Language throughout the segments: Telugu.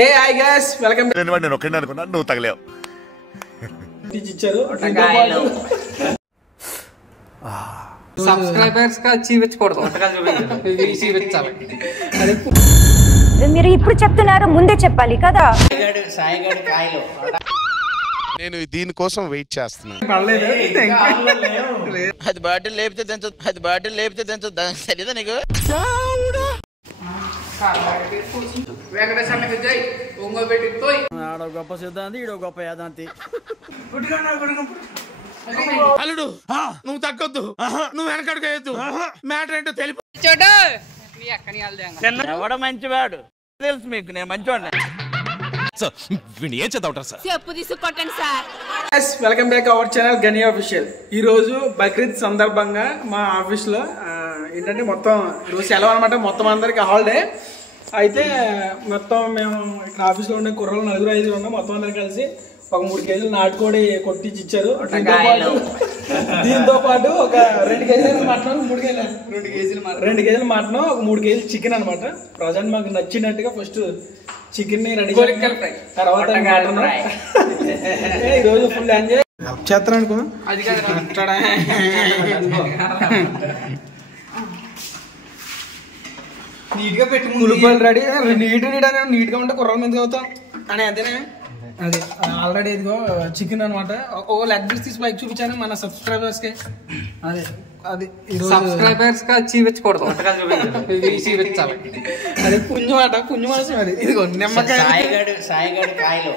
Hey hi guys welcome to నేను ఒక్కడే అనుకున్నా నువ్వు తగలేవు ఇచ్చారు సబ్స్క్రైబర్స్ గా చీవించకూడదు చీవించాలి మీరు ఇప్పుడు చెప్తున్నారు ముందే చెప్పాలి కదా. నేను దీనికోసం వెయిట్ చేస్తున్నాను. అది బాటిల్ లేపితే తెంచు, అది బాటిల్ లేపితే తెంచు, తెలియదా నీకు? ఆడో గొప్ప సిద్ధాంతి ఈడో గొప్ప యాదాంతి. అల్లుడు నువ్వు తగ్గొద్దు, నువ్వు వెనకడుగు వేయొద్దు. మ్యాటర్ ఏంటో తెలిపి ఎవడ మంచివాడు తెలుసు మీకు, నేను మంచివాడిని. ఏం చదవటం సార్? చెప్పు తీసుకొట్టండి sir. Welcome back our channel Gani official. ఈ రోజు బక్రీద్ సందర్భంగా మా ఆఫీస్ లో ఏంటంటే మొత్తం ఈరోజు సెలవు అనమాట, మొత్తం అందరికి హాలిడే. అయితే మొత్తం మేము ఇక్కడ ఆఫీస్లో ఉండే కుర్రలు 4-5 ఉన్నాం. మొత్తం అందరు కలిసి ఒక 3 కేజీలు నాటుకోడి కొట్టించి ఇచ్చారు. దీంతో పాటు ఒక 2 కేజీలు మటన్, 2 కేజీలు మటన్, ఒక 3 కేజీలు చికెన్ అనమాట. ప్రజెంట్ మాకు నచ్చినట్టుగా ఫస్ట్ చికెన్ ని రెడీ తర్వాత ఈరోజు ఫుల్ ఎంజాయ్ చేస్తాను అనుకో. నీట్ గా పెట్టి ములుపాలు రెడీ నీట్ గా ఉంటే కుర్రల మీద అవుతాం అని అంతేనే. అది ఆల్రెడీ ఇదిగో చికెన్ అనమాట. ఓ లెగ్ పీస్ తీసి పైకి చూపించాను మన సబ్స్క్రైబర్స్ కి. అదే అది సబ్స్క్రైబర్స్ గా చీవించకూడదు చీవించాలి. అదే పుణ్యం మనసు. అది ఇదిగో నిమ్మకాయ సాయిగడు కాయలు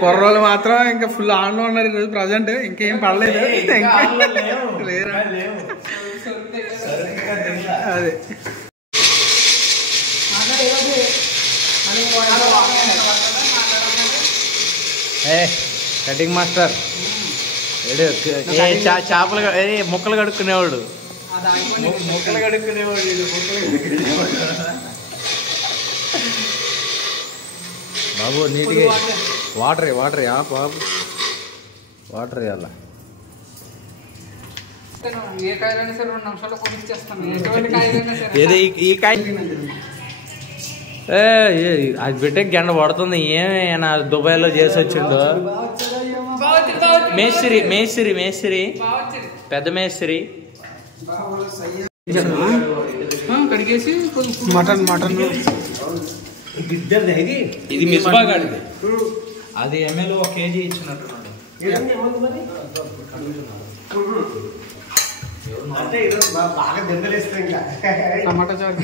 కుర్రోళ్ళు మాత్రం ఇంకా ఫుల్ ఆన్లో ఉన్నారు ఈరోజు ప్రజెంట్. ఇంకేం పడలేదు. అదే కటింగ్ మాస్టర్ చేపలు ముక్కలు కడుక్కునేవాడు. బాబు నీట్గా వాటర్ బాబు వాటర్ ఇవ్వాల. ఏ కాయలైనా సరే 2 నిమిషాల్లో కొనిచ్చేస్తాను. ఎటువంటి కాయలైనా సరే. ఏది ఈ కాయ అది పెట్టే గంట పడుతుంది. ఏమైనా దుబాయ్లో చేసి వచ్చిండు మేస్త్రి పెద్ద మేస్త్రి. కడిగేసి మటన్ ఇది మిస్బాగాడిది. అది ఎంఎల్ 1 కేజీ ఇచ్చినట్టున్నాడు. టమాటా చారు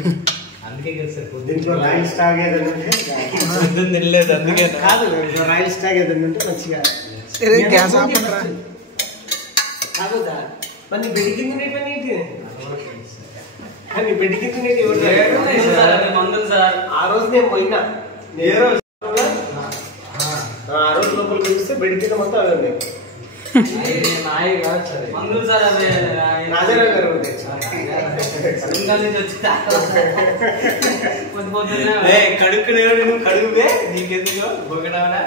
అందుకే గ్యాస్ ఆ రోజు నేను పోయినా, ఆ రోజు లోపల పిలిస్తే బెడ్ కింద మొత్తం అవన్నీ రాజారావు గారు కడుక్కునేవాడు. నువ్వు కడుగువే నీకెందుకు బొగడావా?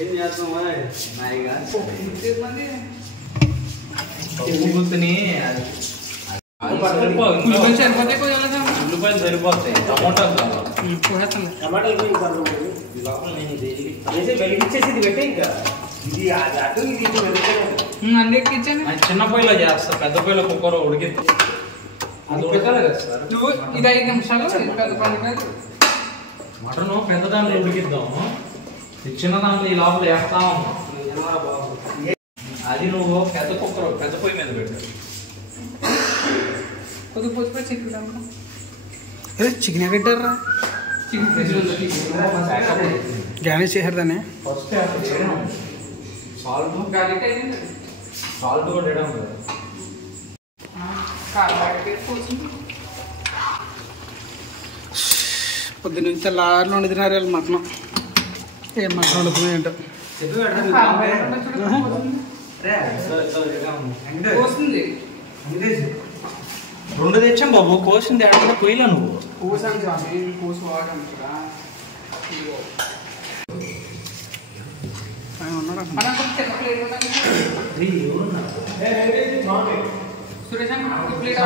ఏం చేస్తామా కూతుని ఉల్లిపాయలు సరిపోతాయి. టమాటాలు వెలిగించేసి పెట్టే. ఇంకా ఇది అటు ఇది చిన్న పొయ్యిలో చేస్తా, పెద్ద పొయ్యిలో కుక్కర్ ఉడికింది. అది ఉడకాలి కదా సార్. ఇది 5 నిమిషాలు పెద్ద పని. మటన్ పెద్ద దాంట్లో ఉడికిద్దాము, చిన్న దాంట్లో ఈ లోపల వేస్తా ఉన్నాం. అది నువ్వు పెద్ద కుక్కర్ పెద్ద పొయ్యి మీద పెట్టు. కొద్దిగా పొద్దు చికెన్ చికెన్ పెట్టారా? గార్నిష్ చేశారు దాన్ని. ఫస్ట్ సాల్ట్ కూడా వేయడం కదా. పొద్దున్నుంచి తెల్లారులు వండుతున్నారు వాళ్ళు మటన్. ఏం మటన్ వండుతుంది ఏంటో. వస్తుంది 2 తెచ్చాం బాబు. కోసింది ఆడ పోయిలా నువ్వు కోసాను స్వామి, కోసి వాడాను. సురేష్ అన్న ప్లేట్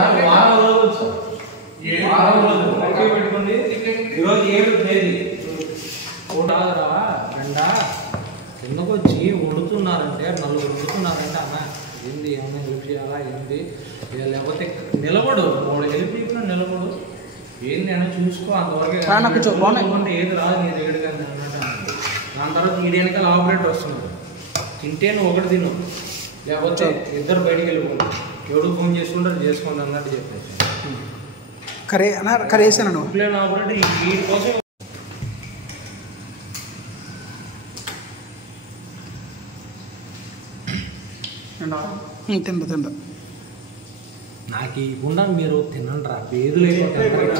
పెట్టుకోండి. ఈరోజు 7 తేదీ కూడారా రెండా కిందకు వచ్చి వండుతున్నారంటే 4 వండుతున్నారంటే అన్న ఏంది ఏమన్నా హెల్ప్ చేయాలా ఏంది లేకపోతే నిలబడు 3 హెల్ప్ చేయకుండా నిలబడు ఏంది అని చూసుకో అంతవరకు ఏది రాదు నీ దగ్గర కానీ అన్నట్టు దాని తర్వాత ఈ వెనకాల ఆపరేటర్ వస్తున్నాడు తింటే నువ్వు ఒకటి తిను లేకపోతే ఇద్దరు బయటికి వెళ్ళిపోతారు ఎవడు ఫోన్ చేసుకుంటారు చేసుకోండి అన్నట్టు చెప్పేసి కరే అన్న కరే వేసాను ఆపరేటర్ వీటి కోసం తింటా నాకు ఈ గుండా మీరు తినండి రా పేదలు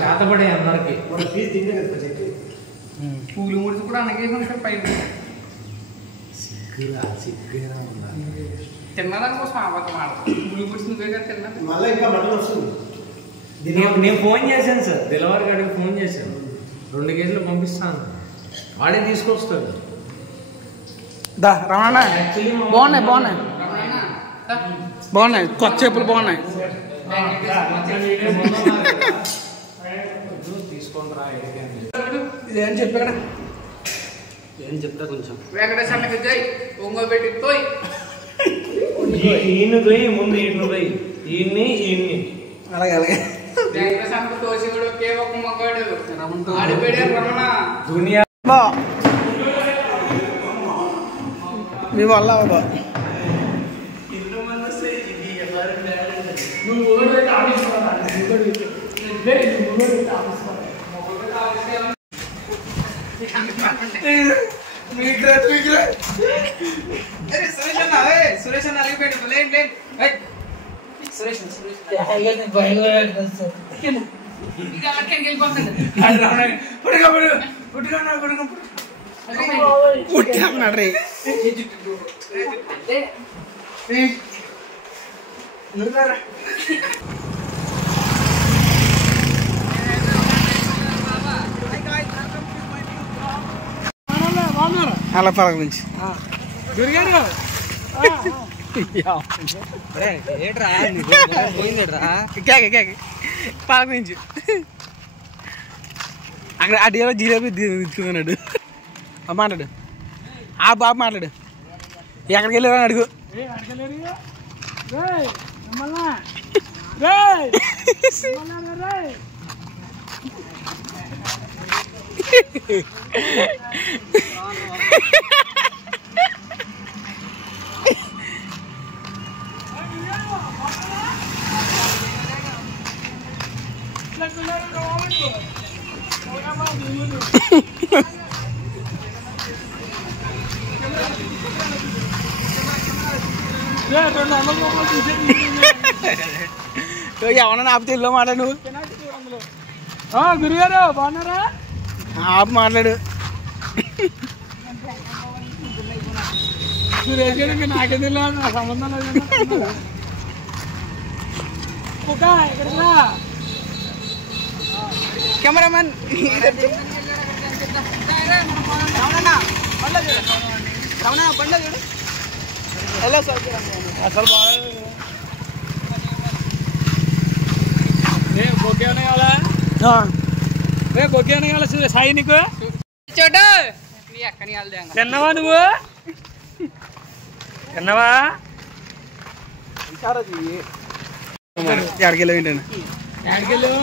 చేతపడే అందరికి పూలు ముడిచి కూడా అనగేసి పైన సిగ్గురా ఉండాలి తిన్నదాని కోసం అబద్ధం ఆడతాం పూలు ముడిచి నువ్వే కదా తిన్నా మళ్ళీ ఇంకా మటన్ వస్తుంది. నేను ఫోన్ చేశాను సార్ డెలివరీ గారికి ఫోన్ చేశాను 2 కేజీలు పంపిస్తాను వాడే తీసుకొస్తాడు దా రమణ బాగున్నాయి బాగున్నాయి కొత్త చేపలు బాగున్నాయి తీసుకొని రా ఇదేం చెప్పాడ ఏం చెప్తా కొంచెం వెంకటేశ్ అన్నకి జై ఒంగోలు పెట్టి తోయ్ ఈయన పోయి ముందు ఈయన్ని అలాగే వెంకటేశ్ అన్నకు తోసి కూడా ఒకే ఒక మగాడు ఆడిపోయాడు రమణ దునియా మీ వల్ల బా సురేష్ అన్న అలిగిపోయాడు లేండి సురేష్ వెళ్ళిపోతుంది పుట్టాడు అలా పలక నుంచి పలక నుంచి అక్కడ అడిలో జిలేబీ తీసుకున్నాడు మాట్లాడు ఆ బాబు మాట్లాడు ఎక్కడికి వెళ్ళారని అడుగు ఎవరన్నా ఆపితే ఇల్లు మాట్లాడు నువ్వు గురుగారు బాగున్నారా ఆపు మాట్లాడు నాకే తెలియదు నా సంబంధం లేదు కెమెరామెన్ బండ్లో చూడు హలో సార్ అసలు బాగా బొగ్గే కావాలా బొగ్గే కావాలా సాయి నీకు చోటు ఎక్కని తిన్నావా నువ్వు తిన్నావా ఎక్కడికి వెళ్ళావు ఏంటండి ఎక్కడికి వెళ్ళావు